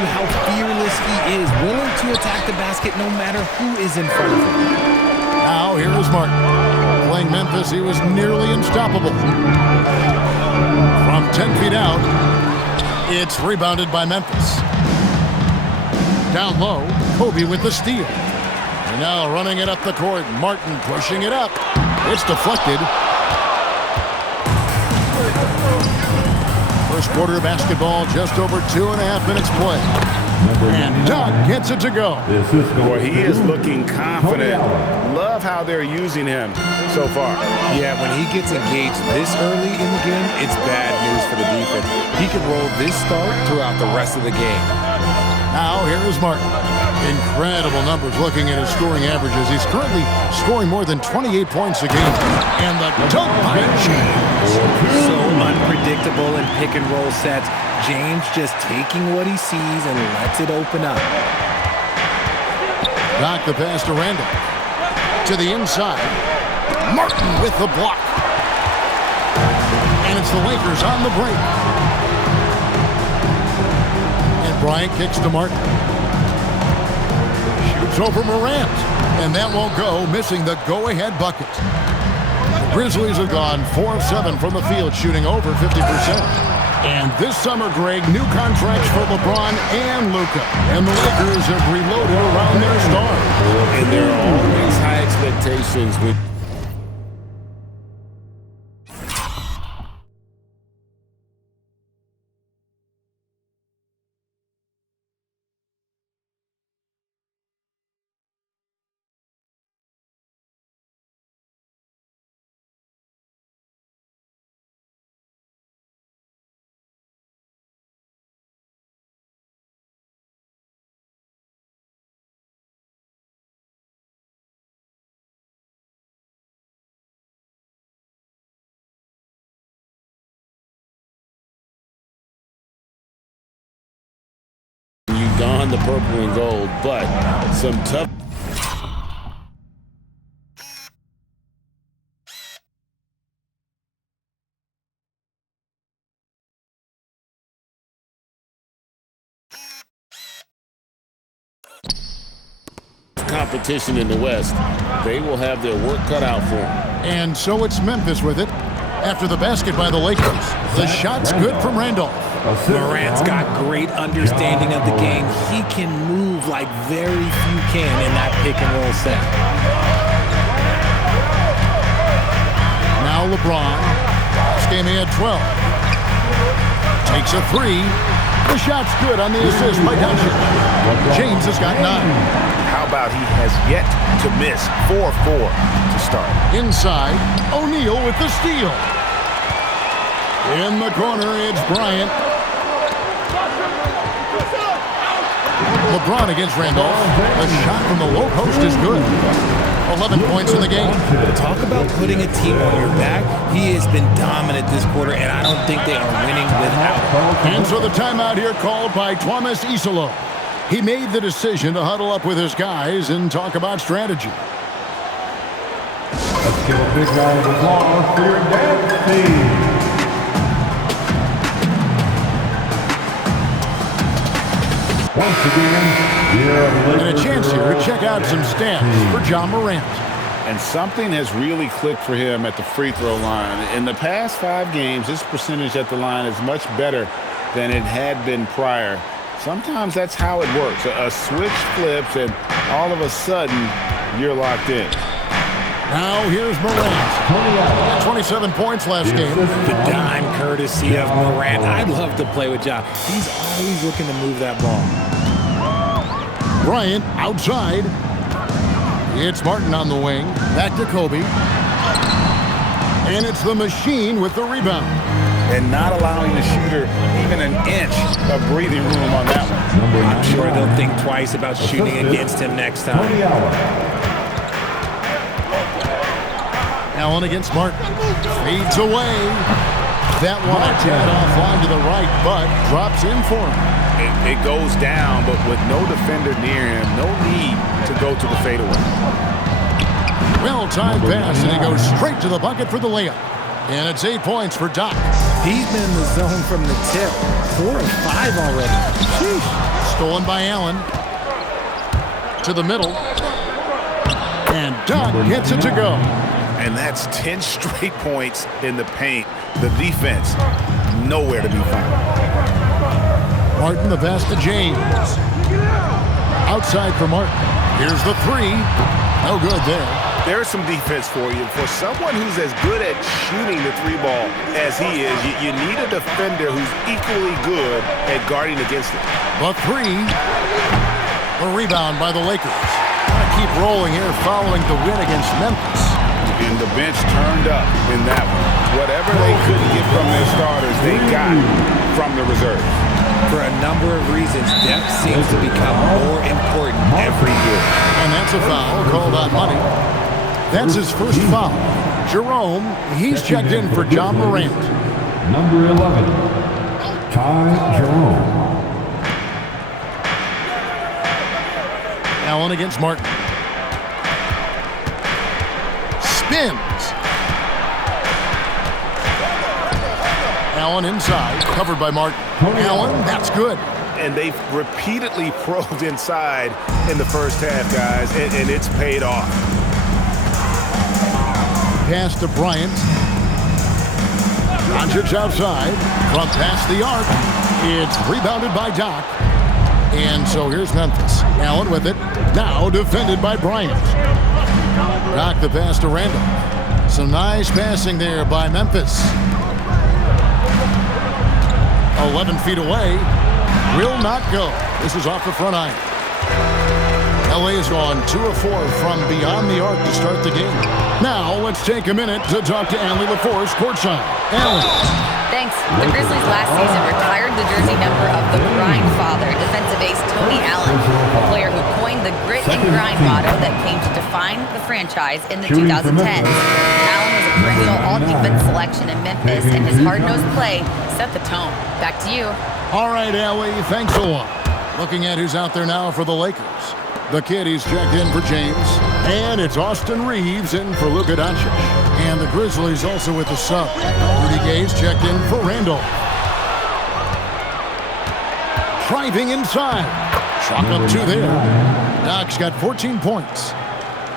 you how fearless he is, willing to attack the basket no matter who is in front of him. Now here is Martin. Playing Memphis, he was nearly unstoppable. From 10 feet out, it's rebounded by Memphis. Down low, Kobe with the steal. And now running it up the court, Martin pushing it up. It's deflected. First quarter of basketball, just over 2.5 minutes play. And Doug gets it to go. Boy, he is looking confident. Love how they're using him so far. Yeah, when he gets engaged this early in the game, it's bad news for the defense. He could roll this start throughout the rest of the game. Now here is Martin. Incredible numbers looking at his scoring averages. He's currently scoring more than 28 points a game. And the dunk by James. So unpredictable in pick and roll sets. James just taking what he sees and lets it open up. Back the pass to Randall. To the inside. Martin with the block. And it's the Lakers on the break. And Bryant kicks to Martin. Shoots over Morant. And that won't go, missing the go-ahead bucket. The Grizzlies have gone 4 of 7 from the field, shooting over 50%. And this summer, Greg, new contracts for LeBron and Luka. And the Lakers have reloaded around their stars. And there are always high expectations with don the purple and gold, but some tough. Competition in the West. They will have their work cut out for them. And so it's Memphis with it. After the basket by the Lakers, the shot's good from Randolph. Morant's got great understanding of the game. He can move like very few can in that pick and roll set. Now LeBron. This game he had 12. Takes a 3. The shot's good on the assist by Doncic. James has got 9. How about he has yet to miss 4-4 to start. Inside, O'Neal with the steal. In the corner, it's Bryant. LeBron against Randolph. The shot from the low post is good. 11 points in the game. Talk about putting a team on your back. He has been dominant this quarter, and I don't think they are winning without him. And so the timeout here called by Thomas Isolo. He made the decision to huddle up with his guys and talk about strategy. Let's give a big round of applause for your dance team. Once again, and a chance here to check out some stats for Ja Morant. And something has really clicked for him at the free throw line. In the past 5 games, his percentage at the line is much better than it had been prior. Sometimes that's how it works. A switch flips, and all of a sudden, you're locked in. Now here's Morant. 27 points last game. The dime courtesy of Morant. I'd love to play with Ja. He's always looking to move that ball. Bryant outside. It's Martin on the wing. Back to Kobe. And it's the machine with the rebound. And not allowing the shooter even an inch of breathing room on that one. I'm sure they'll think twice about shooting against him next time. Allen against Martin. Fades away. That one a tad offline to the right, but drops in for him. It goes down, but with no defender near him, no need to go to the fadeaway. Well-timed pass, and he goes straight to the bucket for the layup. And it's 8 points for Doc. He's been in the zone from the tip. 4 of 5 already. Sheesh. Stolen by Allen. To the middle. And Doug gets it to go. And that's 10 straight points in the paint. The defense, nowhere to be found. Martin, the pass to James. Outside for Martin. Here's the three. No good there. There's some defense for you. For someone who's as good at shooting the three ball as he is, you need a defender who's equally good at guarding against it. The three. A rebound by the Lakers. Gotta keep rolling here following the win against Memphis. And the bench turned up in that one. Whatever they couldn't get from their starters, they got from the reserves. For a number of reasons, depth seems to become more important every year. And that's a foul called on Money. That's his first foul. Jerome, he's checked in for John Morant. Number 11, Ty Jerome. Allen against Martin. Spins. Allen inside, covered by Martin. Allen, that's good. And they've repeatedly probed inside in the first half, guys, and it's paid off. Pass to Bryant. Doncic outside. From past the arc. It's rebounded by Doc. And so here's Memphis. Allen with it. Now defended by Bryant. Doc the pass to Randall. Some nice passing there by Memphis. 11 feet away. Will not go. This is off the front iron. LA has gone 2 of 4 from beyond the arc to start the game. Now let's take a minute to talk to Allie LaForce courtside. Allie. Thanks. The Grizzlies last season retired the jersey number of the grind father, defensive ace Tony Allen, a player who coined the grit and grind motto that came to define the franchise in the 2010s. Allen was a perennial all-defense selection in Memphis, and his hard-nosed play set the tone. Back to you. All right, Allie, thanks a lot. Looking at who's out there now for the Lakers. The kid, he's checked in for James. And it's Austin Reeves in for Luka Doncic. And the Grizzlies also with the sub. Rudy Gay's checked in for Randall. Driving inside. Chalk up 2 there. Doc's got 14 points.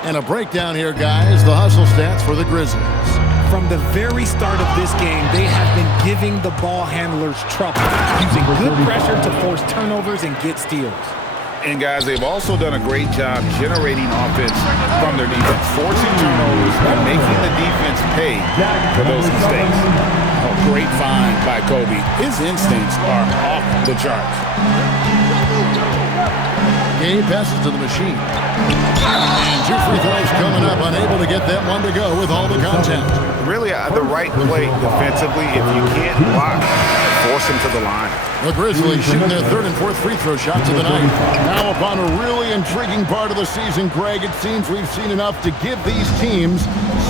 And a breakdown here, guys. The hustle stats for the Grizzlies. From the very start of this game, they have been giving the ball handlers trouble, using good pressure to force turnovers and get steals. And guys, they've also done a great job generating offense from their defense, forcing turnovers and making the defense pay for those mistakes. A great find by Kobe. His instincts are off the charts. Gay passes to the machine. And 2 free throws coming up, unable to get that one to go with all the content. Really, the right play defensively. If you can't block, force him to the line. The Grizzlies shooting their 3rd and 4th free throw shots of the night. Now upon a really intriguing part of the season, Greg, it seems we've seen enough to give these teams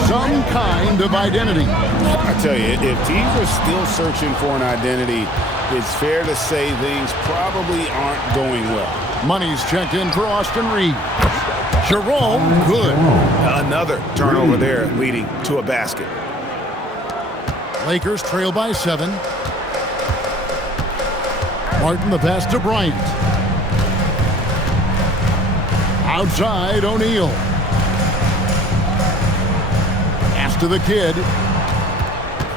some kind of identity. I tell you, if teams are still searching for an identity, it's fair to say things probably aren't going well. Money's checked in for Austin Reeves. Jerome, good. Another turnover there, leading to a basket. Lakers trail by 7. Martin the pass to Bryant. Outside, O'Neal. Pass to the kid.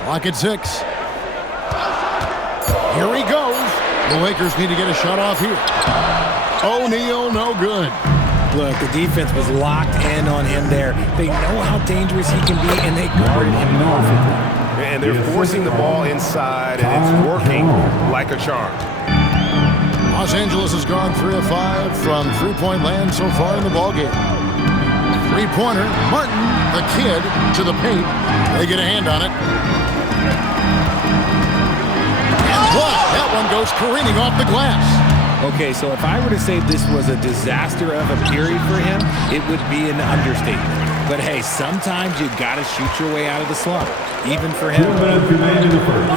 Clock at 6. Here he goes. The Lakers need to get a shot off here. O'Neal, no good. Look, the defense was locked in on him there. They know how dangerous he can be, and they guarded him perfectly. And they're forcing the ball inside, and it's working like a charm. Los Angeles has gone 3 of 5 from three-point land so far in the ballgame. Three-pointer, Martin, the kid, to the paint. They get a hand on it. And what? That one goes careening off the glass. Okay, so if I were to say this was a disaster of a period for him, it would be an understatement. But hey, sometimes you gotta shoot your way out of the slump, even for him. 2 minutes remain in the first.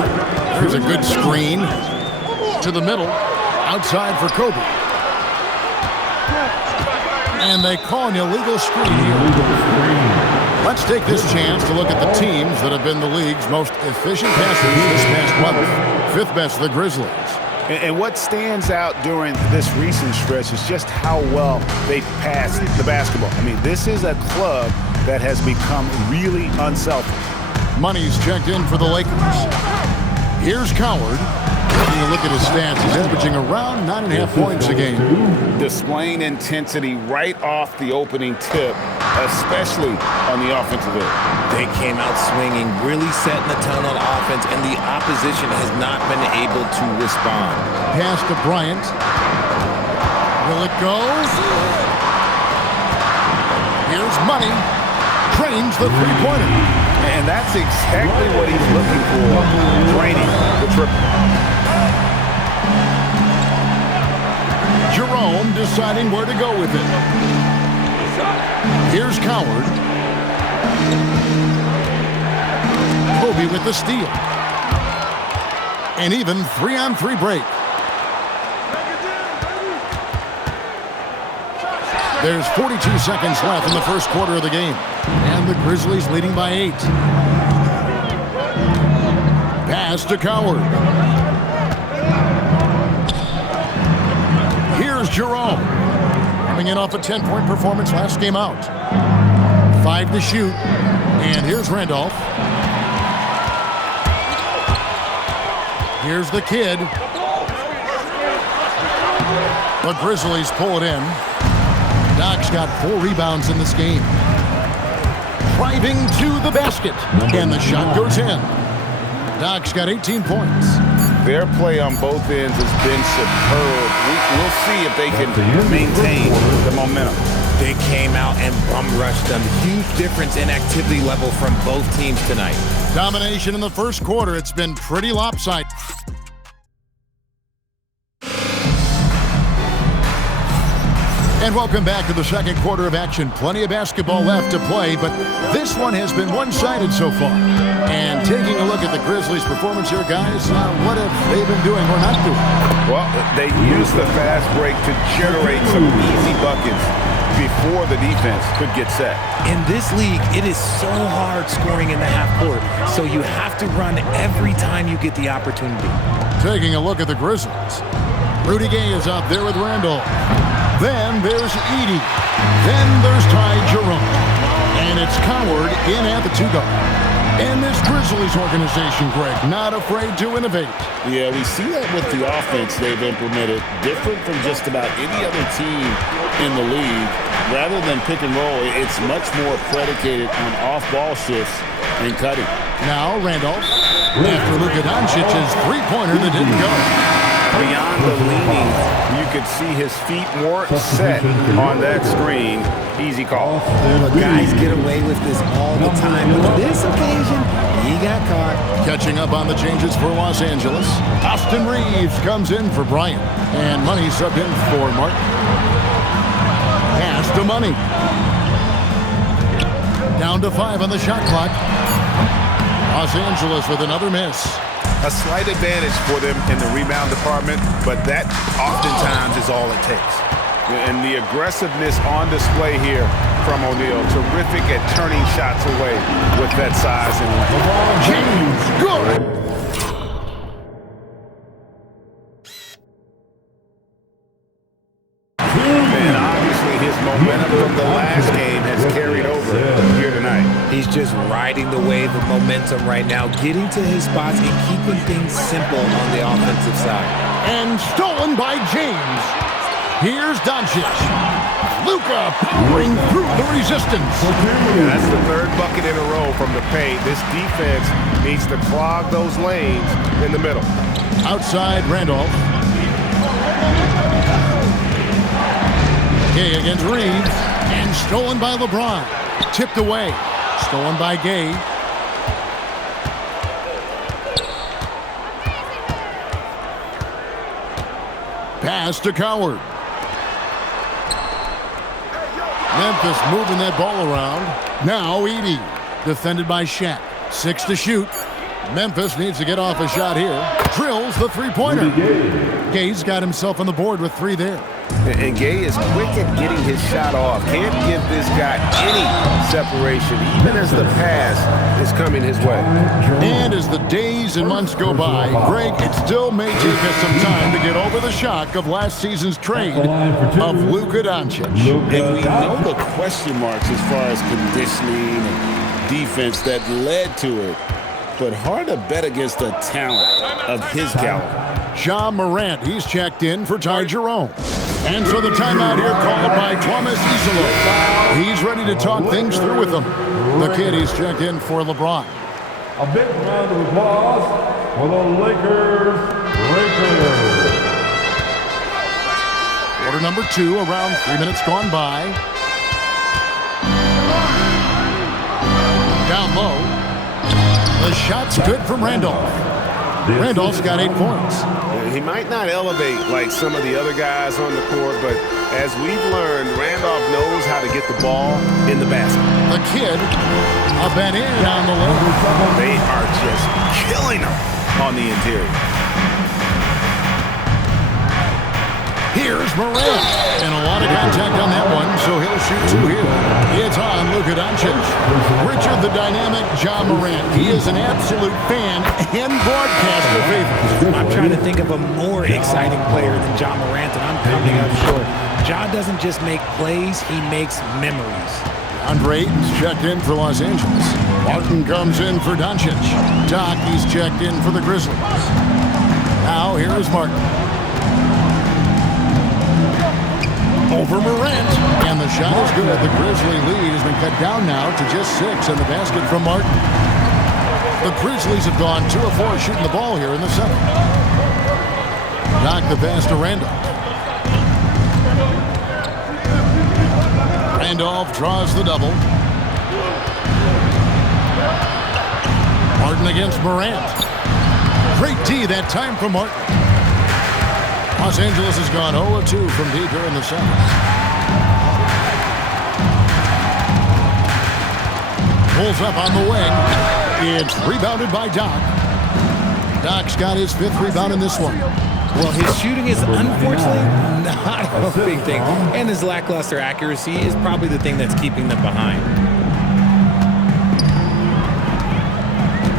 There's a good screen to the middle, outside for Kobe. And they call an illegal screen here. Let's take this chance to look at the teams that have been the league's most efficient passers this past month. 5th best, the Grizzlies. And what stands out during this recent stretch is just how well they passed the basketball. I mean, this is a club that has become really unselfish. Money's checked in for the Lakers. Here's Coward. Taking a look at his stats, he's averaging around 9.5 points a game. Displaying intensity right off the opening tip, especially on the offensive end. They came out swinging, really setting the tone on offense, and the opposition has not been able to respond. Pass to Bryant. Will it go? Here's Money. Trains the three-pointer. And that's exactly what he's looking for, draining the triple. Jerome deciding where to go with it. Here's Coward. Kobe with the steal. An even 3-on-3 break. There's 42 seconds left in the first quarter of the game. And the Grizzlies leading by 8. Pass to Coward. Here's Jerome. Coming in off a 10-point performance last game out. 5 to shoot. And here's Randolph. Here's the kid. The Grizzlies pull it in. Doc's got 4 rebounds in this game. Driving to the basket. And the shot goes in. Doc's got 18 points. Their play on both ends has been superb. We'll see if they can maintain the momentum. They came out and bum rushed them. Huge difference in activity level from both teams tonight. Domination in the first quarter. It's been pretty lopsided. And welcome back to the second quarter of action. Plenty of basketball left to play, but this one has been one-sided so far. And taking a look at the Grizzlies' performance here, guys, what have they been doing or not doing? Well, they used the fast break to generate some easy buckets before the defense could get set. In this league, it is so hard scoring in the half court, so you have to run every time you get the opportunity. Taking a look at the Grizzlies. Rudy Gay is out there with Randall. Then there's Edey. Then there's Ty Jerome. And it's Coward in at the 2-guard. And this Grizzlies organization, Greg, not afraid to innovate. Yeah, we see that with the offense they've implemented, different from just about any other team in the league. Rather than pick and roll, it's much more predicated on off-ball shifts and cutting. Now Randolph, after Luka Doncic's three-pointer that didn't go. Beyond the leaning, you could see his feet weren't set on that screen. Easy call. Look, guys get away with this all the time, but on this occasion, he got caught. Catching up on the changes for Los Angeles. Austin Reeves comes in for Bryant. And Money subbed in for Martin. Pass to Money. Down to 5 on the shot clock. Los Angeles with another miss. A slight advantage for them in the rebound department, but that oftentimes is all it takes. And the aggressiveness on display here from O'Neal, terrific at turning shots away with that size and length. James, good. And obviously his momentum from the last game has carried over here tonight. He's just riding the wave of momentum right now, getting to his spots and keeping things simple on the offensive side. And stolen by James. Here's Doncic. Luka pouring through the resistance. Yeah, that's the third bucket in a row from the paint. This defense needs to clog those lanes in the middle. Outside Randolph. Gay against Reeves. And stolen by LeBron. Tipped away. Stolen by Gay. Pass to Coward. Memphis moving that ball around. Now Edey. Defended by Shaq. 6 to shoot. Memphis needs to get off a shot here. Drills the three-pointer. Gay's got himself on the board with 3 there. And Gay is quick at getting his shot off. Can't give this guy any separation, even as the pass is coming his way. And as the days and months go by, Greg, it still may take us some time to get over the shock of last season's trade of Luka Doncic. And we know the question marks as far as conditioning and defense that led to it. But hard to bet against the talent of his caliber. Ja Morant, he's checked in for Ty Jerome. And so the timeout here called by Thomas Isola. He's ready to talk things through with them. The kid, he's checked in for LeBron. A big round of applause for the Lakers. Quarter number 2, around 3 minutes gone by. Down low. The shot's good from Randolph. Randolph's got 8 points. He might not elevate like some of the other guys on the court, but as we've learned, Randolph knows how to get the ball in the basket. The kid, a bent in on the low. They are just killing him on the interior. Here's Morant. And a lot of contact on that one, so he'll shoot 2 here. It's on Luka Doncic. Richard the dynamic Ja Morant. He is an absolute fan and broadcaster favorite. I'm trying to think of a more exciting player than Ja Morant, and I'm coming up short. Ja doesn't just make plays, he makes memories. Andre Ayton's checked in for Los Angeles. Martin comes in for Doncic. Doc, he's checked in for the Grizzlies. Now, here is Martin. Over Morant, and the shot is good. The Grizzly lead has been cut down now to just 6, and the basket from Martin. The Grizzlies have gone 2 of 4 shooting the ball here in the 7th. Knock the pass to Randolph. Randolph draws the double. Martin against Morant. Great D that time from Martin. Los Angeles has gone 0 of 2 from deep here in the 7th. Pulls up on the wing. It's rebounded by Doc. Doc's got his 5th rebound in this one. Well, his shooting is unfortunately not a big thing, and his lackluster accuracy is probably the thing that's keeping them behind.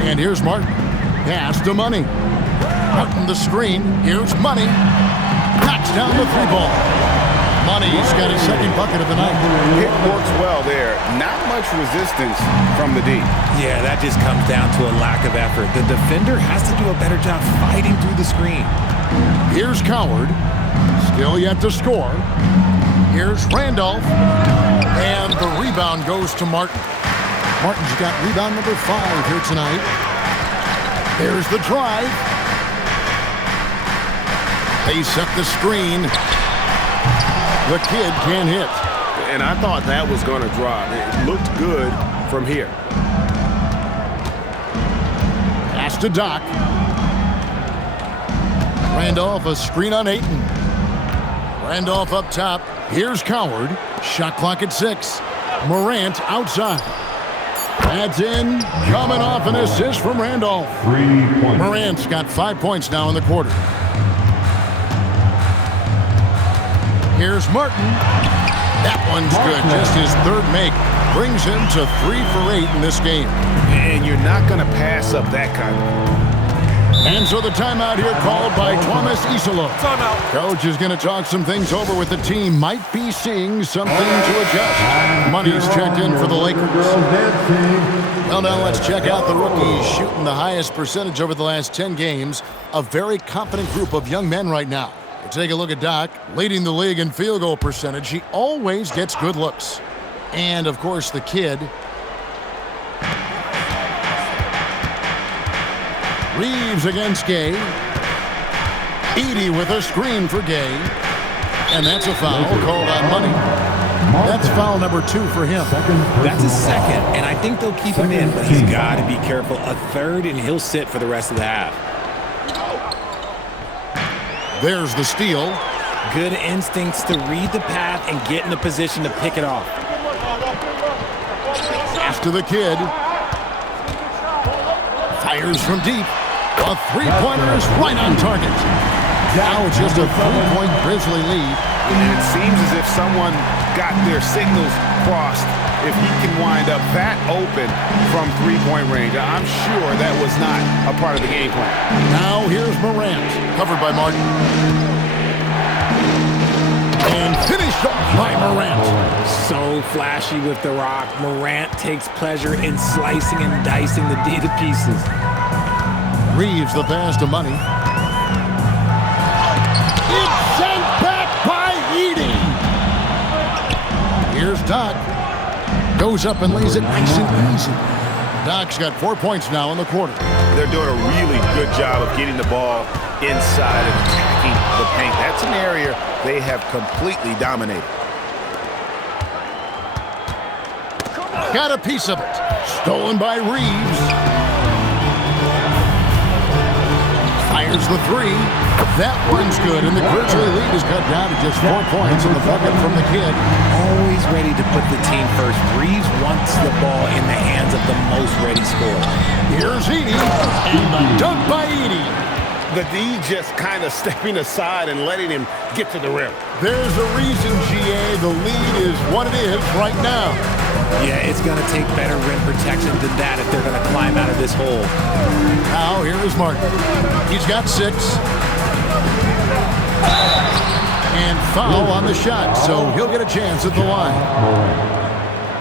And here's Martin. Pass to Money. Martin the screen. Here's Money. Knocks down the 3-ball. Money's got his 2nd bucket of the night. It works well there. Not much resistance from the D. Yeah, that just comes down to a lack of effort. The defender has to do a better job fighting through the screen. Here's Coward. Still yet to score. Here's Randolph. And the rebound goes to Martin. Martin's got rebound number 5 here tonight. There's the drive. They set the screen. The kid can't hit. And I thought that was going to drop. It looked good from here. Pass to Doc. Randolph, a screen on Ayton. Randolph up top. Here's Coward. Shot clock at 6. Morant outside. That's in. Coming off an assist from Randolph. 3 points. Morant's got 5 points now in the quarter. Here's Martin. That one's good. Just his 3rd make. Brings him to 3 for 8 in this game. And you're not going to pass up that kind of. And so the timeout here called by Thomas Isola. Timeout. Coach is going to talk some things over with the team. Might be seeing something to adjust. Money's checked in for the Lakers. Well, now let's check out the rookies shooting the highest percentage over the last 10 games. A very confident group of young men right now. Take a look at Doc, leading the league in field goal percentage. He always gets good looks. And, of course, the kid. Reeves against Gay. Edey with a screen for Gay. And that's a foul called on Money. That's foul number 2 for him. That's his 2nd, and I think they'll keep him in, but he's got to be careful. A 3rd, and he'll sit for the rest of the half. There's the steal. Good instincts to read the path and get in the position to pick it off. Pass to the kid. Fires from deep. A 3-pointer is right on target. Now it's just a 3-point Grizzly lead And it seems as if someone got their signals crossed. If he can wind up that open from three-point range, I'm sure that was not a part of the game plan. Now here's Morant, covered by Martin. And finished off by Morant. So flashy with the rock. Morant takes pleasure in slicing and dicing the D to pieces. Reeves the pass to Money. It's sent back by Edey. Here's Doc. Goes up and lays it nice and easy. Doc's got 4 points now in the quarter. They're doing a really good job of getting the ball inside and attacking the paint. That's an area they have completely dominated. Got a piece of it. Stolen by Reeves. Fires the three. That one's good, and the Grizzly lead is cut down to just 4 points in the bucket from the kid. Always ready to put the team first. Reeves wants the ball in the hands of the most ready scorer. Here's Edey, and the dunk by Edey. The D just kind of stepping aside and letting him get to the rim. There's a reason, GA, the lead is what it is right now. Yeah, it's going to take better rim protection than that if they're going to climb out of this hole. Now, here is Martin. He's got 6. And foul on the shot, so he'll get a chance at the line.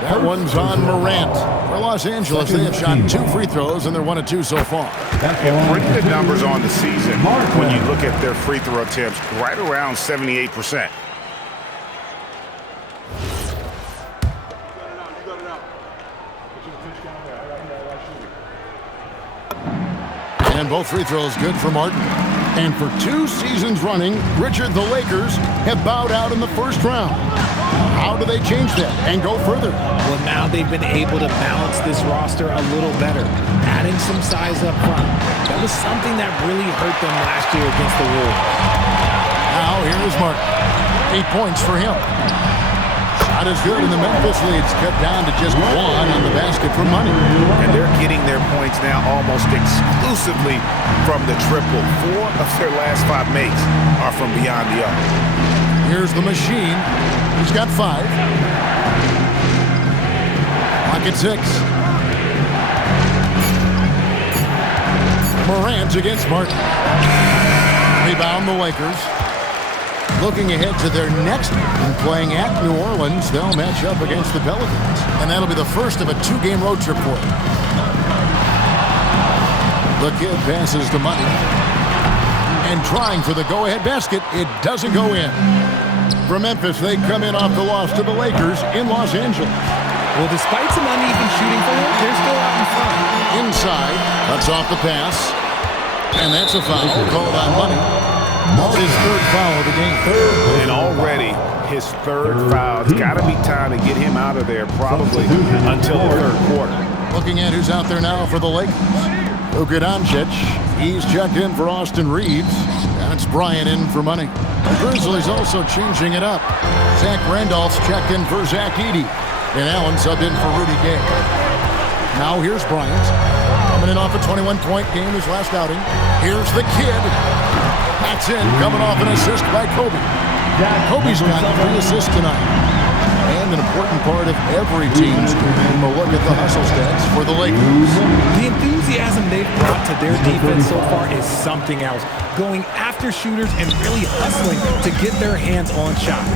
That one's on Morant. For Los Angeles, they have shot 2 free throws, and they're 1 of 2 so far. And pretty good numbers on the season when you look at their free throw attempts, right around 78%. And both free throws good for Martin. And for 2 seasons running, Richard, the Lakers have bowed out in the first round. How do they change that and go further? Well, now they've been able to balance this roster a little better, adding some size up front. That was something that really hurt them last year against the Wolves. Now here is Martin. 8 points for him. Shot is good, and the Memphis lead's cut down to just 1 on the basket for Money. And they're getting their points now almost exclusively from the triple. 4 of their last 5 makes are from beyond the arc. Here's the machine. He's got 5. Pocket 6. Morant against Martin. Rebound the Lakers. Looking ahead to their next game, playing at New Orleans, they'll match up against the Pelicans. And that'll be the first of a 2-game road trip for them. The kid passes to Money. And trying for the go-ahead basket, it doesn't go in. For Memphis, they come in off the loss to the Lakers in Los Angeles. Well, despite some uneven shooting for them, they're still out in front. Inside, cuts off the pass. And that's a foul called on Money. That's his 3rd foul of the game. And already his 3rd foul. It's got to be time to get him out of there probably until the 3rd quarter. Looking at who's out there now for the Lakers. Luka Doncic. He's checked in for Austin Reeves. And it's Bryant in for Money. The Grizzlies also changing it up. Zach Randolph's checked in for Zach Edey. And Allen subbed in for Rudy Gay. Now here's Bryant. Coming in off a 21-point game his last outing. Here's the kid. That's in, coming off an assist by Kobe. Kobe's got 3 assists tonight. And an important part of every team's game. A look at the hustle stats for the Lakers. The enthusiasm they've brought to their defense so far is something else. Going after shooters and really hustling to get their hands on shots.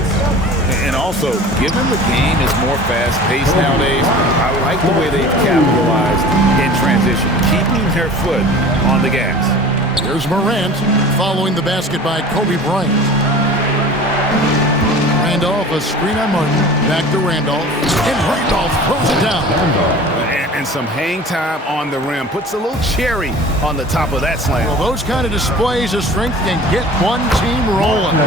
And also, given the game is more fast-paced nowadays, I like the way they've capitalized in transition, keeping their foot on the gas. Here's Morant following the basket by Kobe Bryant. Randolph, a screen on Martin. Back to Randolph. And Randolph throws it down. And some hang time on the rim. Puts a little cherry on the top of that slam. Well, those kind of displays of strength can get one team rolling.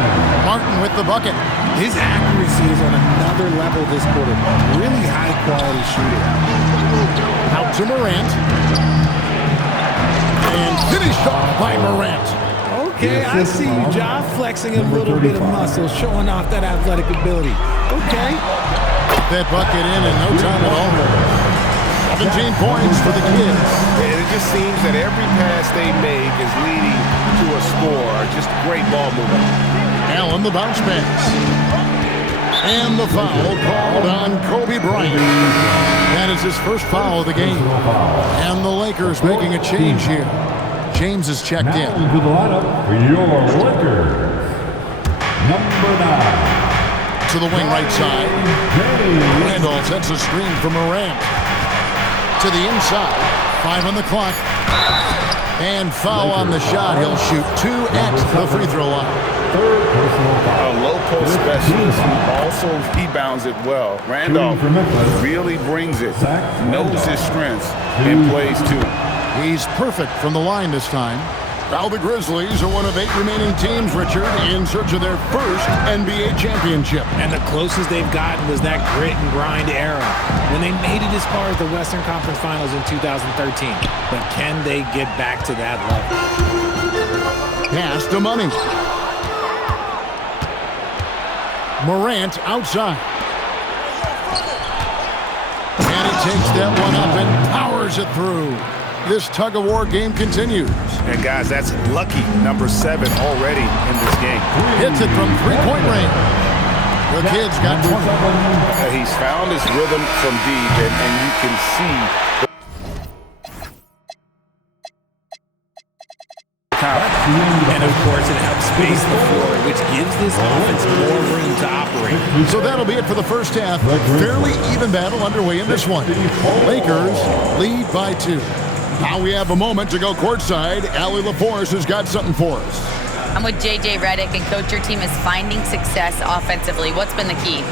Martin with the bucket. His accuracy is on another level this quarter. Really high-quality shooter. Out to Morant. And finished off by Morant. Okay, I see you, Ja, flexing a little bit of muscle, showing off that athletic ability. Okay. That bucket in no time at all. 17 points for the kids. And it just seems that every pass they make is leading to a score. Just great ball movement. Allen, the bounce pass. And the foul called on Kobe Bryant. That is his first foul of the game. And the Lakers making a change here. James is checked in. Into the lineup for your Lakers. Number 9. To the wing right side. Randall sets a screen for Morant. To the inside. 5 on the clock. And foul on the shot. He'll shoot 2 at the free throw line. A low post specialist who also rebounds it well. Randolph really brings it, knows his strengths, and plays too. He's perfect from the line this time. Now the Grizzlies are one of 8 remaining teams, Richard, in search of their first NBA championship. And the closest they've gotten was that grit and grind era when they made it as far as the Western Conference Finals in 2013. But can they get back to that level? Pass to Money. Morant outside. And he takes that one up and powers it through. This tug-of-war game continues. And guys, that's lucky number 7 already in this game. Hits it from three-point range. The kid's got 20. He's found his rhythm from deep, and you can see and of course it helps space the floor, which gives this offense more room to operate. So that'll be it for the first half. Fairly even battle underway in this one. Lakers lead by 2. Now we have a moment to go courtside. Allie LaForce has got something for us. I'm with JJ Redick, and coach, your team is finding success offensively. What's been the key?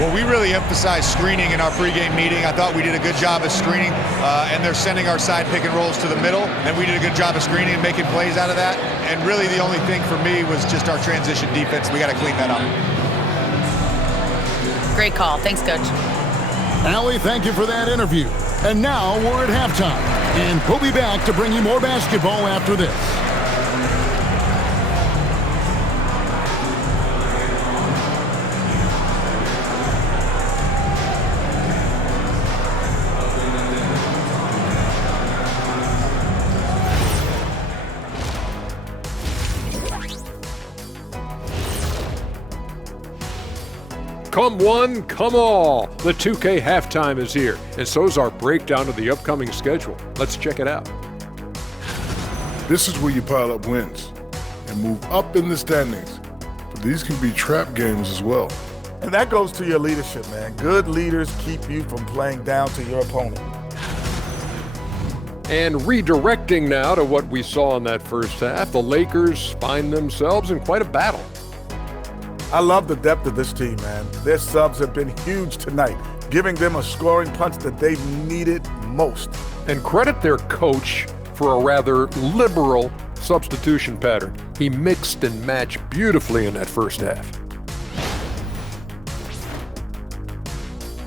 Well, we really emphasized screening in our pregame meeting. I thought we did a good job of screening, and they're sending our side pick and rolls to the middle, and we did a good job of screening and making plays out of that. And really the only thing for me was just our transition defense. We got to clean that up. Great call. Thanks, coach. Allie, thank you for that interview. And now we're at halftime, and we'll be back to bring you more basketball after this. Come one, come all. The 2K halftime is here, and so's our breakdown of the upcoming schedule. Let's check it out. This is where you pile up wins and move up in the standings. But these can be trap games as well. And that goes to your leadership, man. Good leaders keep you from playing down to your opponent. And redirecting now to what we saw in that first half, the Lakers find themselves in quite a battle. I love the depth of this team, man. Their subs have been huge tonight, giving them a scoring punch that they've needed most. And credit their coach for a rather liberal substitution pattern. He mixed and matched beautifully in that first half.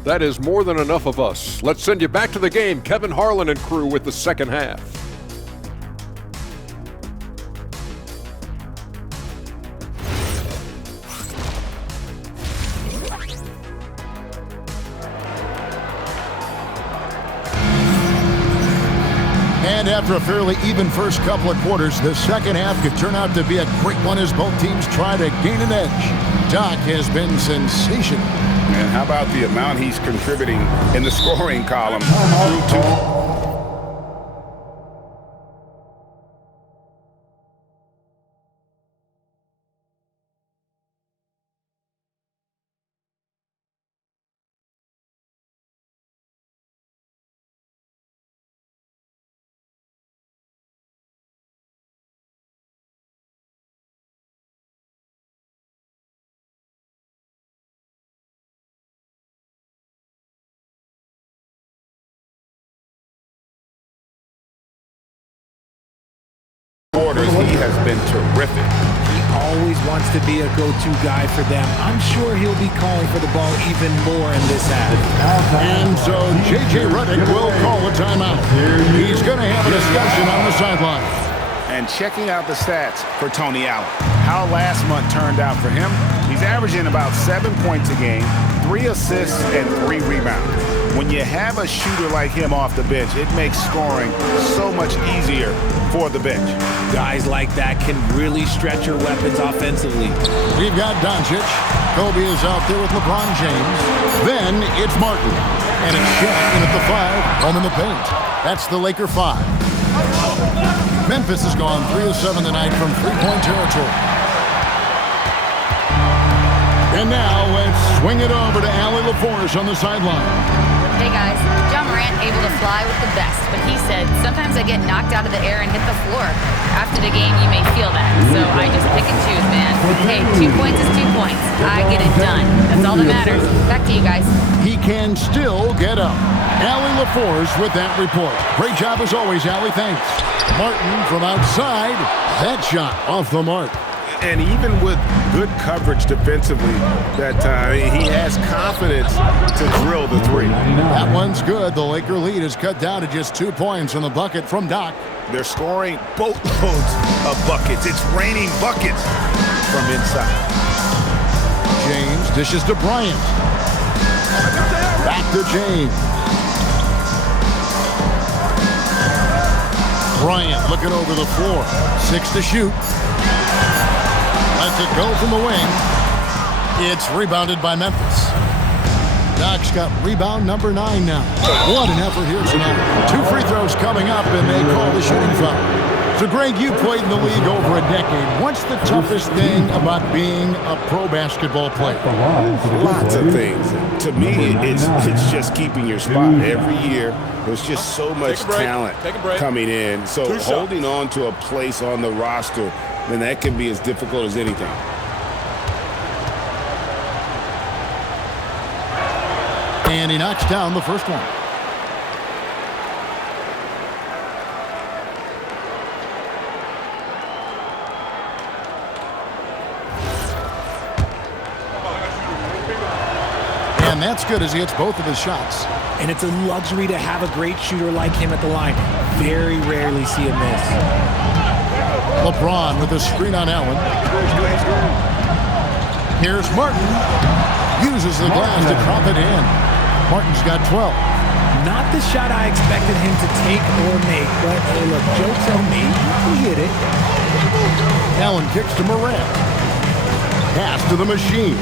That is more than enough of us. Let's send you back to the game. Kevin Harlan and crew with the second half. And after a fairly even first couple of quarters, the second half could turn out to be a great one as both teams try to gain an edge. Doc has been sensational. And how about the amount he's contributing in the scoring column through 2? He has been terrific. He always wants to be a go-to guy for them. I'm sure he'll be calling for the ball even more in this half. And so JJ Redick will call a timeout. He's going to have a discussion on the sideline. And checking out the stats for Tony Allen. How last month turned out for him, he's averaging about 7 points a game, 3 assists, and 3 rebounds. When you have a shooter like him off the bench, it makes scoring so much easier for the bench. Guys like that can really stretch your weapons offensively. We've got Doncic. Kobe is out there with LeBron James. Then it's Martin. And it's Shaq in at the 5, home in the paint. That's the Laker 5. Memphis has gone 3 of 7 tonight from three-point territory. And now let's swing it over to Allie LaForce on the sideline. Hey guys, John Morant able to fly with the best, but he said, sometimes I get knocked out of the air and hit the floor. After the game, you may feel that, so I just pick and choose, man. Hey, 2 points is 2 points. I get it done. That's all that matters. Back to you guys. He can still get up. Allie LaForce with that report. Great job as always, Allie. Thanks. Martin from outside. That shot off the mark. And even with good coverage defensively that time, he has confidence to drill the 3. That one's good. The Laker lead is cut down to just 2 points on the bucket from Doc. They're scoring boatloads of buckets. It's raining buckets from inside. James dishes to Bryant. Back to James. Bryant looking over the floor. 6 to shoot. Lets it go from the wing. It's rebounded by Memphis. Doc's got rebound number 9 now. What an effort here tonight. 2 free throws coming up, and they call the shooting foul. So, Greg, you played in the league over a decade. What's the toughest thing about being a pro basketball player? Lots of things. To me, it's just keeping your spot. Every year, there's just so much talent coming in. So holding on to a place on the roster, then that can be as difficult as anything. And he knocks down the first one. And that's good as he hits both of his shots. And it's a luxury to have a great shooter like him at the line. Very rarely see him miss. LeBron with a screen on Allen. Here's Martin. Uses the glass to drop it in. Martin's got 12. Not the shot I expected him to take or make, but hey, look, joke's on me. He hit it. Allen kicks to Morant. Pass to the machine.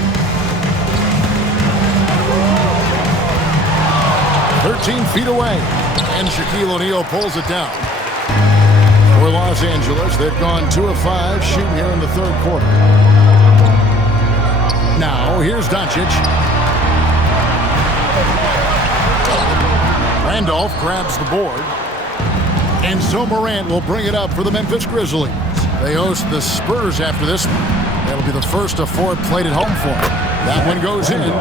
13 feet away. And Shaquille O'Neal pulls it down. For Los Angeles, they've gone 2 of 5 shooting here in the third quarter. Now, here's Doncic. Randolph grabs the board. And so Morant will bring it up for the Memphis Grizzlies. They host the Spurs after this one. That'll be the first of 4 played at home for them. That one goes in.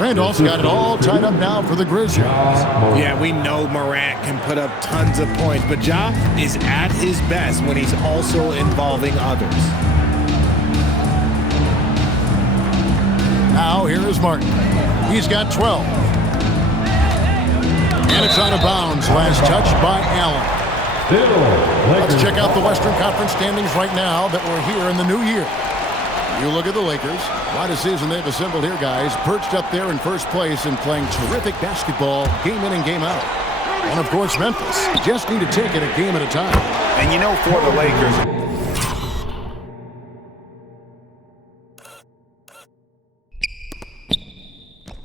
Randolph's got it all tied up now for the Grizzlies. Yeah, we know Morant can put up tons of points, but Ja is at his best when he's also involving others. Now here is Martin. He's got 12. And it's out of bounds. Last touch by Allen. Let's check out the Western Conference standings right now that we're here in the new year. You look at the Lakers. What a season they've assembled here, guys. Perched up there in first place and playing terrific basketball game in and game out. And, of course, Memphis. Just need to take it a game at a time. And, you know, for the Lakers,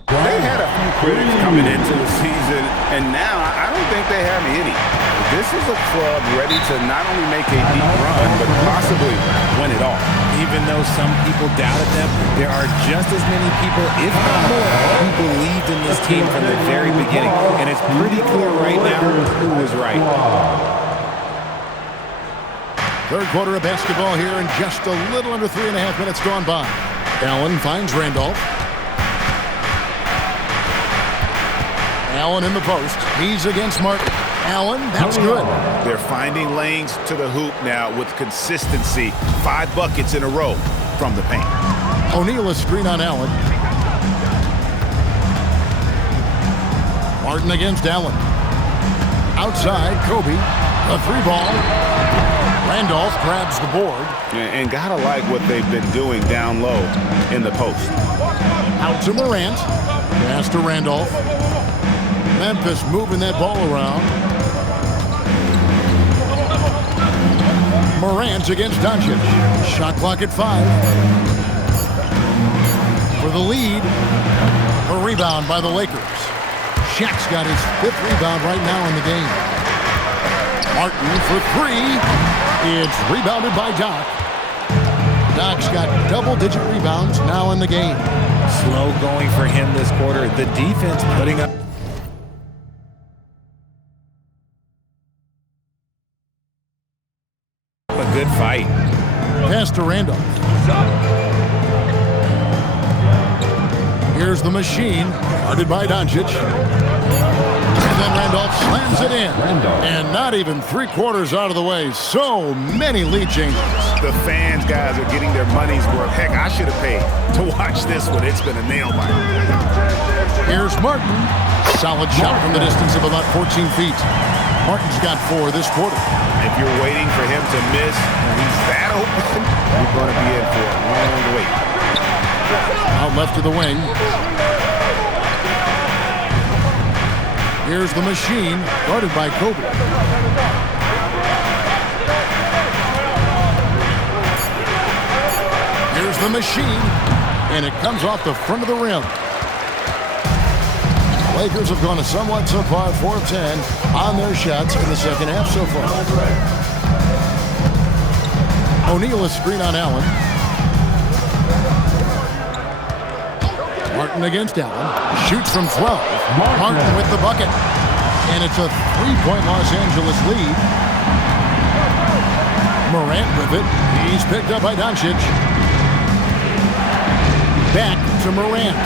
they had a few critics coming into the season, and now I don't think they have any. This is a club ready to not only make a deep run, but possibly win it all. Even though some people doubted them, there are just as many people, if not more, who believed in this team from the very beginning. And it's pretty clear right now who was right. Third quarter of basketball here in just a little under 3.5 minutes gone by. Allen finds Randolph. Allen in the post. He's against Martin. Allen, that's good. They're finding lanes to the hoop now with consistency. 5 buckets in a row from the paint. O'Neal a screen on Allen. Martin against Allen. Outside, Kobe. A 3 ball. Randolph grabs the board. And gotta like what they've been doing down low in the post. Out to Morant. Pass to Randolph. Memphis moving that ball around. Morant against Doncic. Shot clock at 5. For the lead. A rebound by the Lakers. Shaq's got his 5th rebound right now in the game. Martin for 3. It's rebounded by Doc. Doc's got double-digit rebounds now in the game. Slow going for him this quarter. The defense putting up a good fight. Pass to Randolph. Here's the machine, guarded by Doncic. And then Randolph slams it in. And not even 3/4 out of the way. So many lead changes. The fans, guys, are getting their money's worth. Heck, I should have paid to watch this one. It's been a nail biter. Here's Martin. Solid shot from the distance of about 14 feet. Martin's got 4 this quarter. If you're waiting for him to miss when he's that open, you're going to be in for a long wait. Out left to the wing. Here's the machine, guarded by Kobe. Here's the machine, and it comes off the front of the rim. Lakers have gone a somewhat subpar 4 of 10 on their shots in the second half so far. O'Neal is screen on Allen. Martin against Allen. Shoots from 12. Martin with the bucket. And it's a 3-point Los Angeles lead. Morant with it. He's picked up by Doncic. Back to Morant.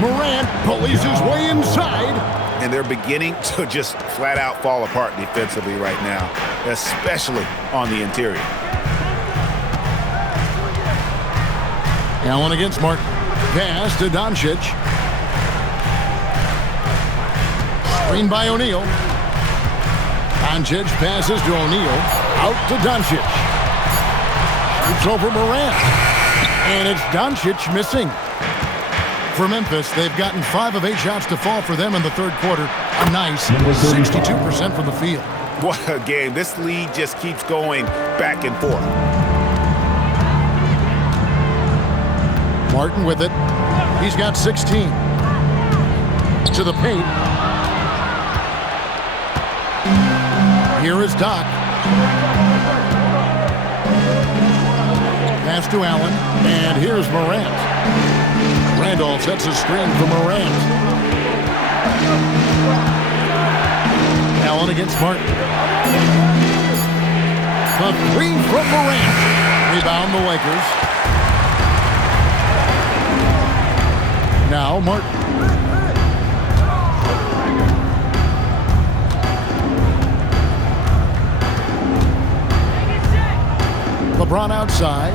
Morant pulleys his way inside. And they're beginning to just flat out fall apart defensively right now, especially on the interior. Allen against Martin. Pass to Doncic. Screen by O'Neal. Doncic passes to O'Neal. Out to Doncic. Shoots over Morant. And it's Doncic missing. For Memphis, they've gotten 5 of 8 shots to fall for them in the third quarter. A nice 62% from the field. What a game. This lead just keeps going back and forth. Martin with it. He's got 16. To the paint. Here is Doc. Pass to Allen. And here's Morant. Randolph sets a screen for Morant. Allen against Martin. The 3 from Morant. Rebound the Lakers. Now Martin. LeBron outside.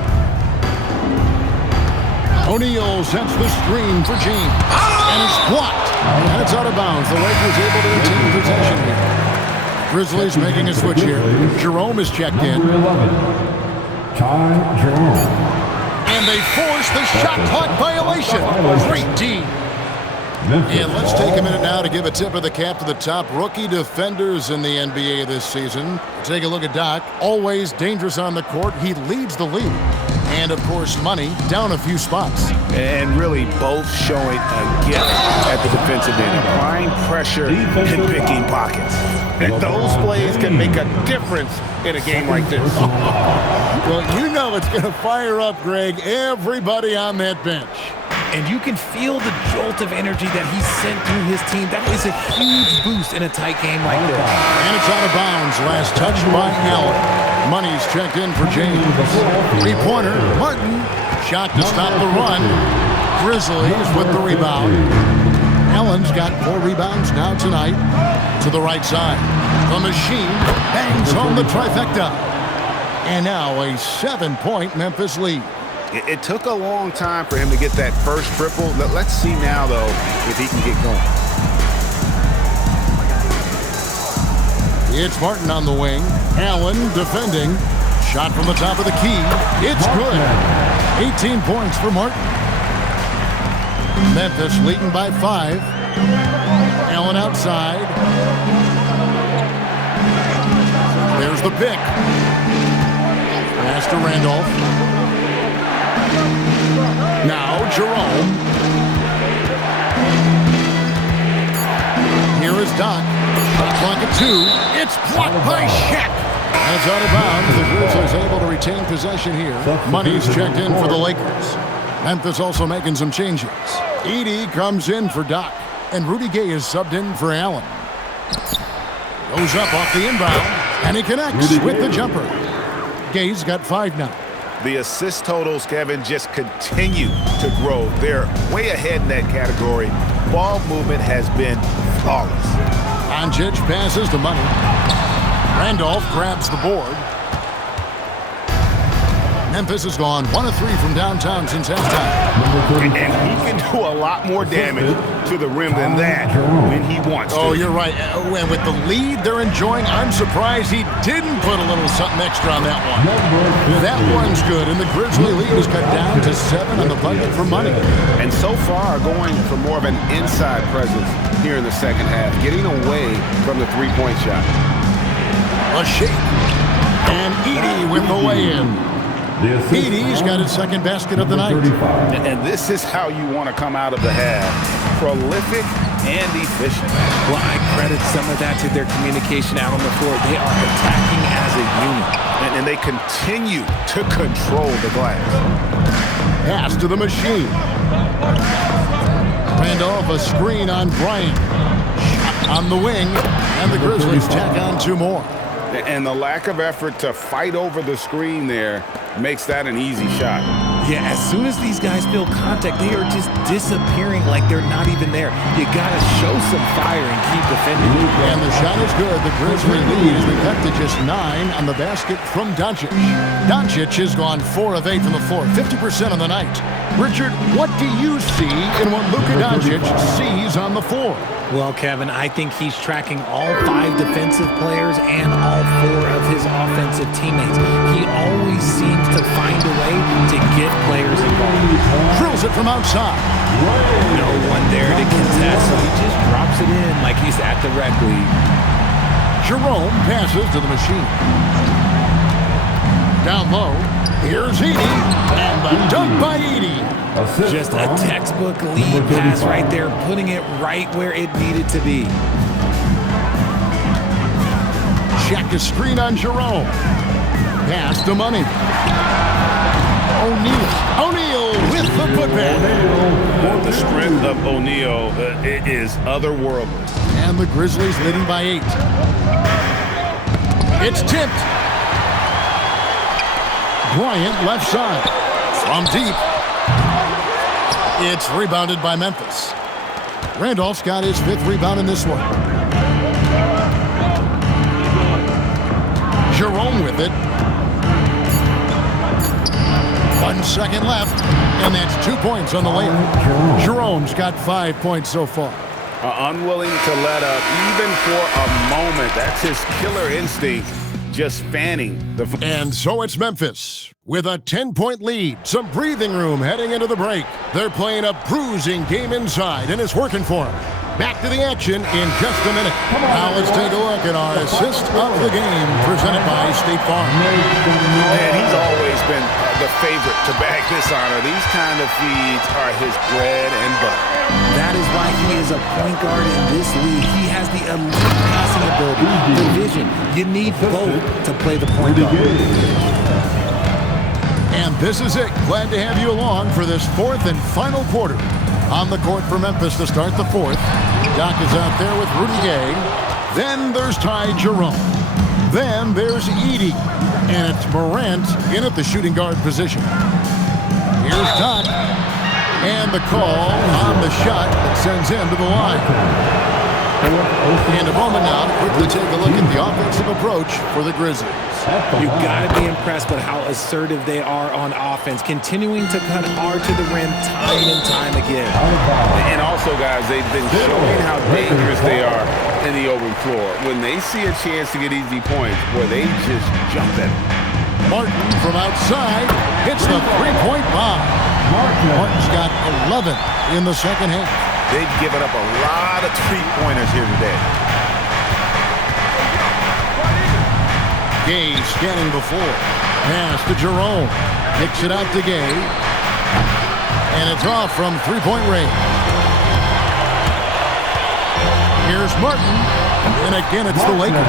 O'Neal sets the screen for James. And it's blocked. And it's out of bounds. The Lakers able to retain possession here. Grizzlies making a switch here. Jerome is checked in. Ty Jerome. And they force the shot clock violation. Great D. And let's take a minute now to give a tip of the cap to the top rookie defenders in the NBA this season. Take a look at Doc. Always dangerous on the court. He leads the league. And, of course, Money down a few spots. And really both showing a gift at the defensive end. Applying pressure and picking pockets. And those plays can make a difference in a game like this. Well, you know it's going to fire up, Greg, everybody on that bench. And you can feel the jolt of energy that he sent through his team. That is a huge boost in a tight game like this. And it's out of bounds. Last touch by Allen. Money's checked in for James. 3-pointer. Martin. Shot to stop the run. Grizzlies with the rebound. Allen's got 4 rebounds now tonight. To the right side. The machine bangs home the trifecta. And now a 7-point Memphis lead. It took a long time for him to get that first triple. Let's see now, though, if he can get going. It's Martin on the wing. Allen defending. Shot from the top of the key. It's good. 18 points for Martin. Memphis leading by 5. Allen outside. There's the pick. Pass to Randolph. Now Jerome. Here is Doc. Clock at 2. It's blocked by Shaq. That's out of bounds. The Grizzlies able to retain possession here. Money's checked in for the Lakers. Memphis also making some changes. Edey comes in for Doc. And Rudy Gay is subbed in for Allen. Goes up off the inbound. And he connects with the jumper. Gay's got 5 now. The assist totals, Kevin, just continue to grow. They're way ahead in that category. Ball movement has been flawless. Doncic passes to Money. Randolph grabs the board. Memphis has gone 1 of 3 from downtown since halftime. And he can do a lot more damage to the rim than that when he wants to. Oh, you're right. And with the lead they're enjoying, I'm surprised he didn't put a little something extra on that one. That one's good, and the Grizzly lead is cut down to 7 on the bucket for Money. And so far, going for more of an inside presence here in the second half, getting away from the three-point shot. A shake. And Edey with the lay-in. Edey's got his second basket of the night. And this is how you want to come out of the half. Prolific and efficient. Well, I credit some of that to their communication out on the floor. They are attacking as a unit. And they continue to control the glass. Pass to the machine. Randolph, a screen on Bryant. Shot on the wing. And the Grizzlies tack on 2 more. And the lack of effort to fight over the screen there makes that an easy shot. Yeah, as soon as these guys feel contact, they are just disappearing like they're not even there. You got to show some fire and keep defending. And the shot is good. The Grizzly lead is cut to just 9 on the basket from Doncic. Doncic has gone 4 of 8 from the floor, 50% on the night. Richard, what do you see in what Luka Doncic sees on the floor? Well, Kevin, I think he's tracking all 5 defensive players and all 4 of his offensive teammates. He always seems to find a way to get players involved. Drills it from outside. No one there to contest, so he just drops it in like he's at the rec league. Jerome passes to the machine. Down low, here's Edey, and the dunk by Edey. Just a textbook lead pass right there, putting it right where it needed to be. Check a screen on Jerome. Pass to Money. O'Neal with the putback. The strength of O'Neal is otherworldly. And the Grizzlies leading by 8. It's tipped. Bryant left side. From deep. It's rebounded by Memphis. Randolph's got his 5th rebound in this one. Jerome with it. 1 second left, and that's 2 points on the layup. Jerome's got 5 points so far. Unwilling to let up even for a moment. That's his killer instinct, just fanning the... And so it's Memphis with a 10-point lead. Some breathing room heading into the break. They're playing a bruising game inside, and it's working for them. Back to the action in just a minute. Now let's take a look at our assist of the game presented by State Farm. And he's always been the favorite to bag this honor. These kind of feeds are his bread and butter. That is why he is a point guard in this league. He has the elite passing ability, the vision. You need both to play the point guard. And this is it. Glad to have you along for this 4th and final quarter. On the court for Memphis to start the 4th. Doc is out there with Rudy Gay. Then there's Ty Jerome. Then there's Edey. And it's Morant in at the shooting guard position. Here's Doc. And the call on the shot that sends him to the line. And a moment now to quickly take a look at the offensive approach for the Grizzlies. You've got to be impressed with how assertive they are on offense, continuing to cut hard to the rim time and time again. And also, guys, they've been showing how dangerous they are in the open floor. When they see a chance to get easy points, boy, they just jump at it. Martin from outside hits the three-point bomb. Martin's got 11 in the second half. They've given up a lot of three-pointers here today. Gay scanning before. Pass to Jerome. Kicks it out to Gay. And it's off from three-point range. Here's Martin. And again, it's the Lakers.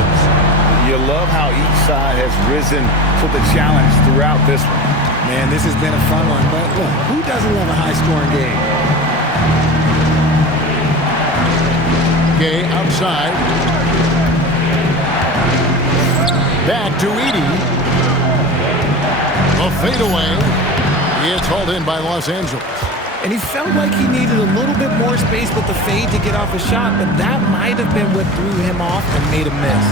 You love how each side has risen to the challenge throughout this one. Man, this has been a fun one, but look, who doesn't love a high-scoring game? Gay outside. Back to Edey. A fadeaway. It's hauled in by Los Angeles. And he felt like he needed a little bit more space with the fade to get off a shot, but that might have been what threw him off and made him miss.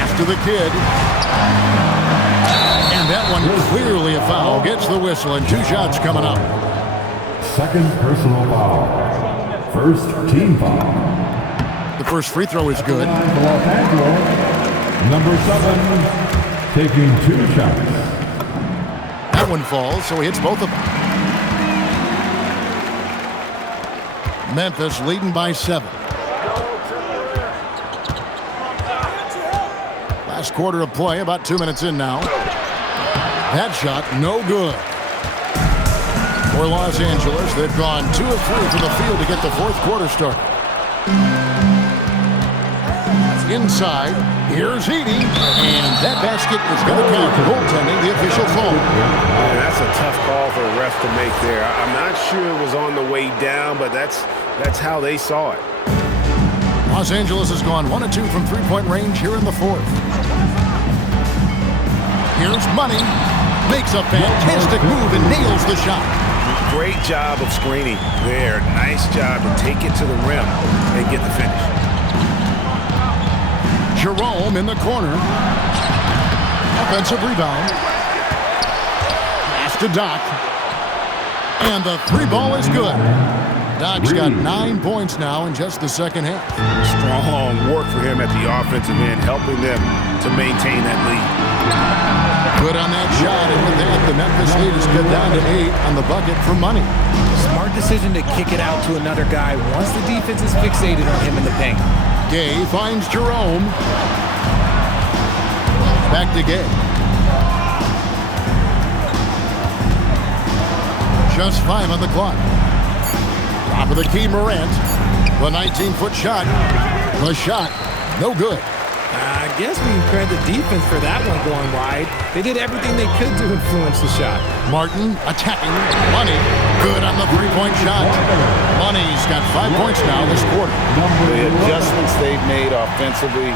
After the kid. And that one clearly a foul. Gets the whistle and 2 shots coming up. Second personal foul. First team foul. The first free throw is good. Los Angeles, number 7, taking 2 shots. That one falls, so he hits both of them. Memphis leading by 7. Last quarter of play, about 2 minutes in now. That shot, no good. For Los Angeles, they've gone 2 of 3 from the field to get the fourth quarter started. Inside, here's Edey, and that basket is going to count. Goaltending, the official call. Yeah, that's a tough call for a ref to make there. I'm not sure it was on the way down, but that's how they saw it. Los Angeles has gone 1 of 2 from three-point range here in the fourth. Here's Money, makes a fantastic move and nails the shot. Great job of screening there. Nice job to take it to the rim and get the finish. Jerome in the corner. Offensive rebound. Pass to Doc. And the 3 ball is good. Doc's got 9 points now in just the second half. Strong work for him at the offensive end, helping them to maintain that lead. Good on that shot, and with that, the Memphis lead is cut down to 8 on the bucket for Money. Smart decision to kick it out to another guy once the defense is fixated on him in the paint. Gay finds Jerome. Back to Gay. Just 5 on the clock. Top of the key, Morant. The 19-foot shot. The shot, no good. I guess we can credit the defense for that one going wide. They did everything they could to influence the shot. Martin attacking. Money, good on the three-point shot. Money's got 5 points now this quarter. The adjustments they've made offensively,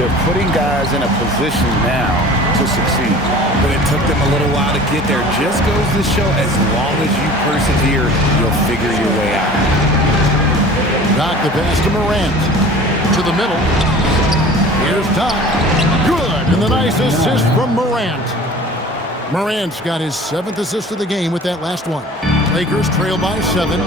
they're putting guys in a position now to succeed. But it took them a little while to get there. Just goes to show, as long as you persevere, you'll figure your way out. Knock the pass to Morant. To the middle. Here's Doc. Good, and the nice assist from Morant. Morant's got his 7th assist of the game with that last one. Lakers trail by 7.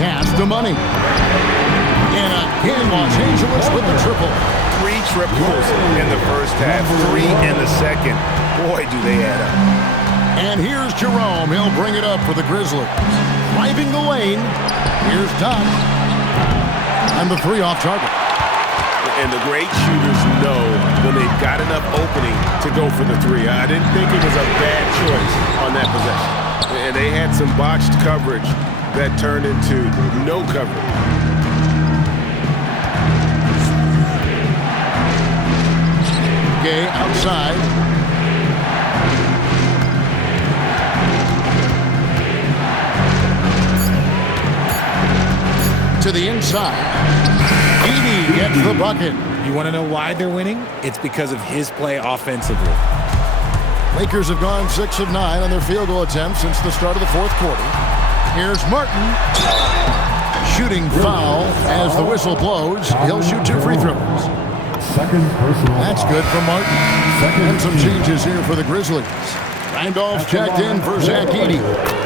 Pass to Money. And again, Los Angeles with the triple. 3 triples in the first half, 3 in the second. Boy, do they add up. And here's Jerome. He'll bring it up for the Grizzlies. Driving the lane. Here's Doc. And the 3 off target. And the great shooters know when they've got enough opening to go for the 3. I didn't think it was a bad choice on that possession. And they had some botched coverage that turned into no coverage. Gay outside. To the inside. Edey gets the bucket. You want to know why they're winning? It's because of his play offensively. Lakers have gone 6 of 9 on their field goal attempts since the start of the fourth quarter. Here's Martin. Shooting foul as the whistle blows. He'll shoot 2 free throws. That's good for Martin. And some changes here for the Grizzlies. Randolph checked in for Zach Edey.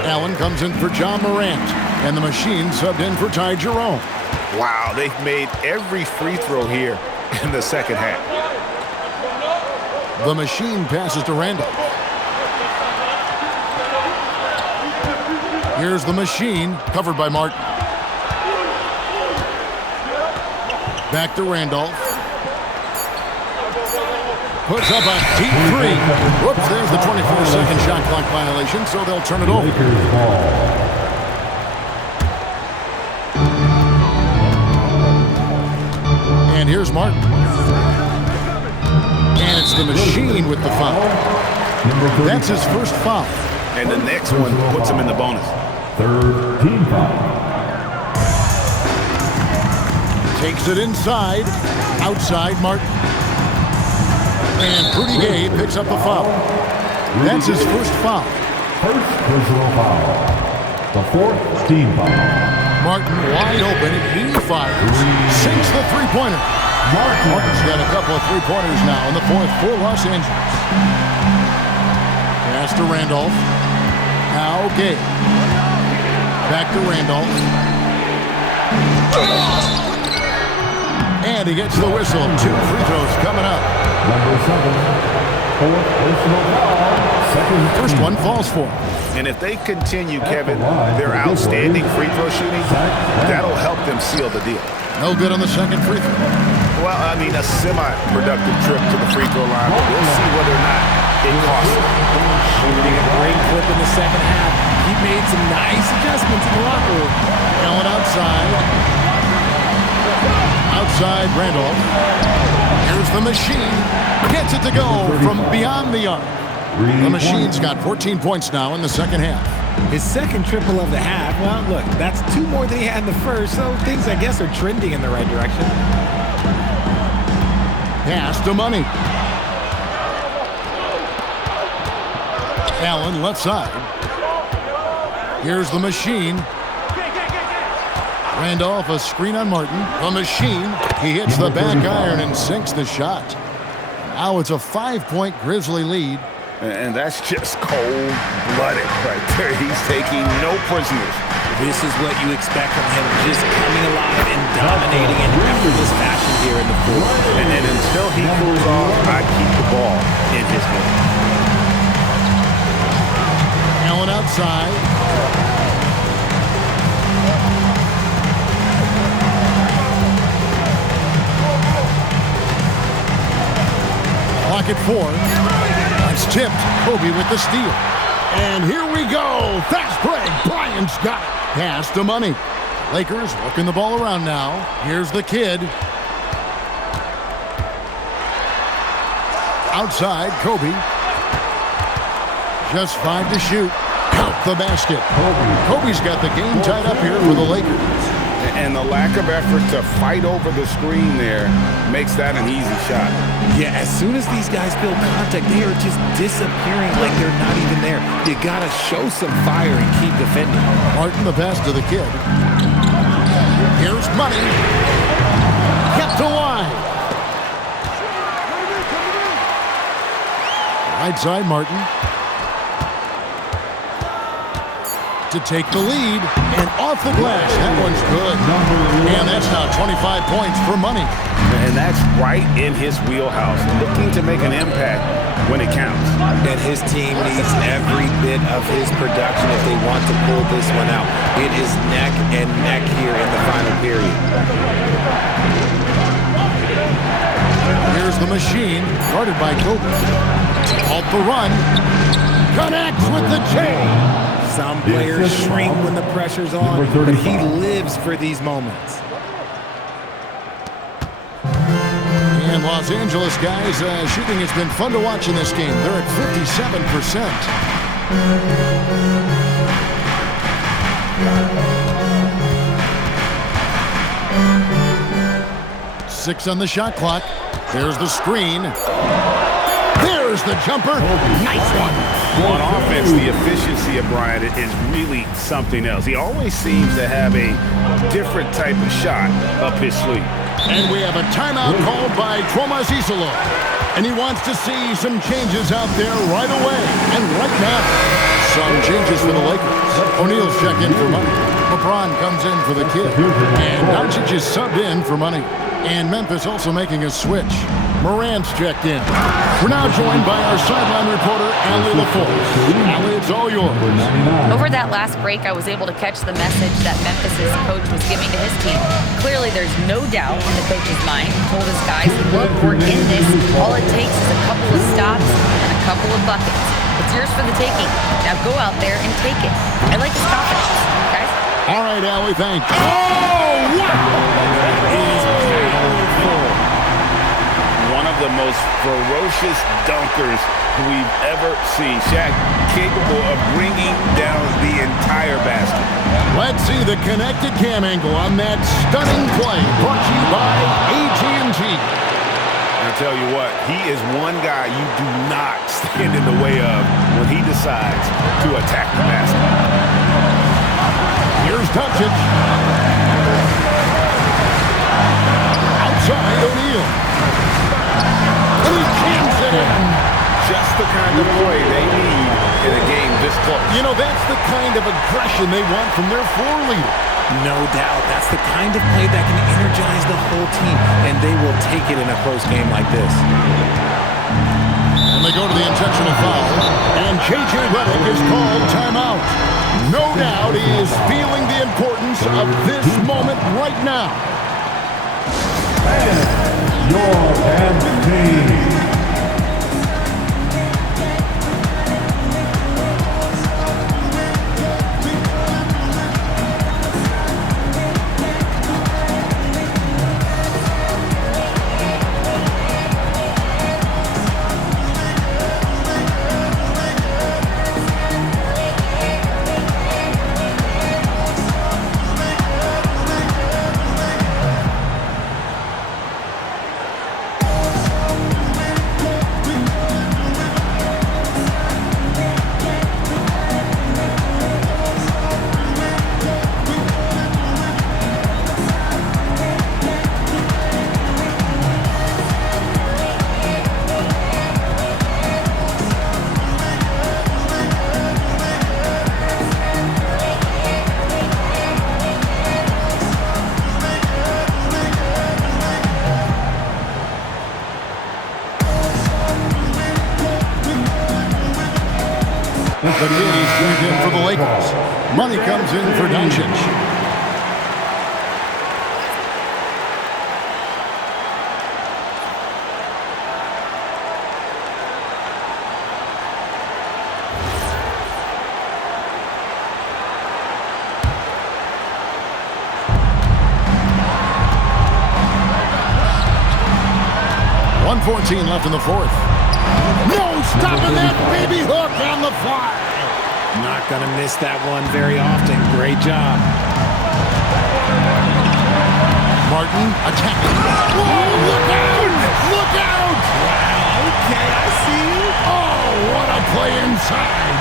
Allen comes in for John Morant. And the Machine subbed in for Ty Jerome. Wow, they've made every free throw here in the second half. The Machine passes to Randolph. Here's the Machine, covered by Martin. Back to Randolph. Puts up a deep 3. Whoops, there's the 24-second shot clock violation, so they'll turn it over. And here's Martin. And it's the Machine with the foul. That's his first foul. And the next one puts him in the bonus. Third team foul. Takes it inside. Outside Martin. And Rudy Gay picks up the foul. That's his first foul. First personal foul. The fourth team foul. Martin wide open. He fires. Sinks the three-pointer. Martin's got a couple of three-pointers now in the fourth for Los Angeles. Pass to Randolph. Now Gay. Back to Randolph. And he gets the whistle. 2 free throws coming up. Number 7. Fourth personal foul. Second. First one falls for. And if they continue, Kevin, their outstanding free throw shooting, that'll help them seal the deal. No good on the second free throw. Well, I mean, a semi-productive trip to the free throw line. We'll see whether or not it costs them. Shooting a great clip in the second half. He made some nice adjustments in the locker room. Allen outside. Outside Randolph. Here's the Machine. Gets it to go from beyond the arc. The Machine's got 14 points now in the second half. His second triple of the half. Well, look, that's 2 more than he had in the first, so things, I guess, are trending in the right direction. Pass to Money. Allen left side. Here's the Machine. Randolph, a screen on Martin. The Machine. He hits the back iron and sinks the shot. Now it's a 5-point Grizzly lead. And that's just cold-blooded right there. He's taking no prisoners. This is what you expect from him, just coming alive and dominating in effortless fashion here in the fourth. And until he cools off, I keep the ball in his hand. Allen outside. Clock at 4. It's tipped. Kobe with the steal. And here we go. Fast break. Bryant's got it. Pass to Money. Lakers working the ball around now. Here's the Kid. Outside, Kobe. Just 5 to shoot. Count the basket. Kobe's got the game tied up here for the Lakers. And the lack of effort to fight over the screen there makes that an easy shot. Yeah, as soon as these guys feel contact, they are just disappearing like they're not even there. You gotta show some fire and keep defending. Martin, the pass to the Kid. Here's Money. Kept to line. Right side, Martin. To take the lead, and off the glass. That one's good. And that's now 25 points for Money. And that's right in his wheelhouse, looking to make an impact when it counts. And his team needs every bit of his production if they want to pull this one out. It is neck and neck here in the final period. Here's the Machine, guarded by Kobe. Off the run. Connects with the chain. Some players shrink when the pressure's on, but he lives for these moments. And Los Angeles guys, shooting has been fun to watch in this game. They're at 57%. 6 on the shot clock. There's the screen. There's There's the jumper. Nice one. On offense, the efficiency of Bryant is really something else. He always seems to have a different type of shot up his sleeve. And we have a timeout called by Tomas Isolo. And he wants to see some changes out there right away. And right now, some changes for the Lakers. O'Neal's checked in for money. LeBron comes in for the kid. And Doncic is subbed in for money. And Memphis also making a switch. Morant's checked in. We're now joined by our sideline reporter, Allie LaForce. Allie, it's all yours. Over that last break, I was able to catch the message that Memphis's coach was giving to his team. Clearly, there's no doubt in the coach's mind. He told his guys, look, we're in this. All it takes is a couple of stops and a couple of buckets. It's yours for the taking. Now go out there and take it. I like his confidence, guys. All right, Allie, thanks. Oh, One of the most ferocious dunkers we've ever seen. Shaq capable of bringing down the entire basket. Let's see the connected cam angle on that stunning play. Brought to you by AT&T. I tell you what, he is one guy you do not stand in the way of when he decides to attack the basket. Here's Doncic. Outside O'Neal. And he jams it in. Just the kind of play they need in a game this close. You know, that's the kind of aggression they want from their floor leader. No doubt. That's the kind of play that can energize the whole team, and they will take it in a close game like this. And they go to the intentional foul, and J.J. Redick is called timeout. No doubt he is feeling the importance of this moment right now. Your team. The Kiddies comes in for the Lakers. Money comes in for Doncic. .114 left in the fourth. No stopping that baby hook on the fly. Not going to miss that one very often. Great job. Martin attacking. Whoa, look out! Look out! Wow, okay, I see you. Oh, what a play inside.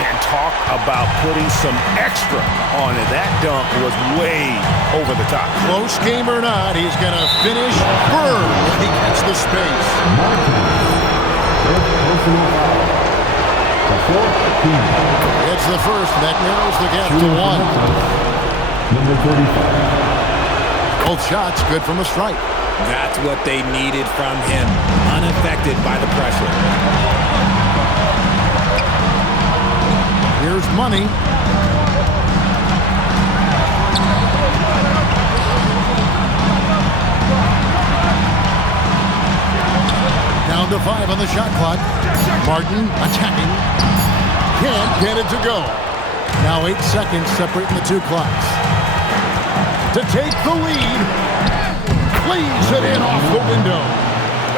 And talk about putting some extra on it. That dunk was way over the top. Close game or not, he's going to finish firm when he gets the space. It's the first that narrows the gap to one. Number 35. Both shots good from the strike. That's what they needed from him. Unaffected by the pressure. Here's Money. Down to 5 on the shot clock. Martin attacking. Can't get it to go. Now 8 seconds separating the two clocks. To take the lead. Plays it in off the window.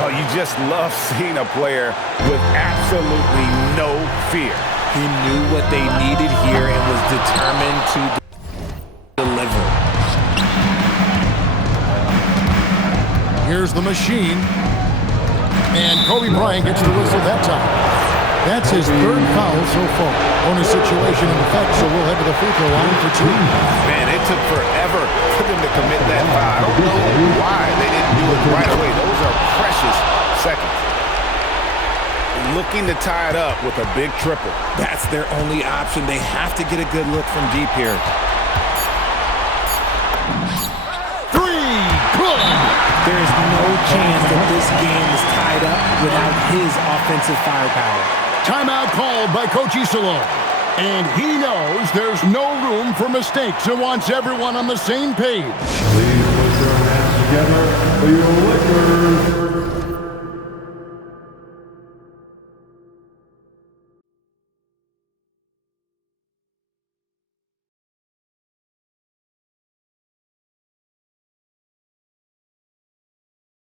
Oh, you just love seeing a player with absolutely no fear. He knew what they needed here and was determined to deliver. Here's the machine. And Kobe Bryant gets the whistle that time. That's his third foul so far. Bonus situation in effect, so we'll head to the free throw line for two. Man, it took forever for them to commit that foul. I don't know why they didn't do it right away. Those are precious seconds. Looking to tie it up with a big triple. That's their only option. They have to get a good look from deep here. Three, good. There is no chance that this game is tied up without his offensive firepower. Timeout called by Coach Iserlohn. And he knows there's no room for mistakes and wants everyone on the same page. Please put your hands together for your Lakers.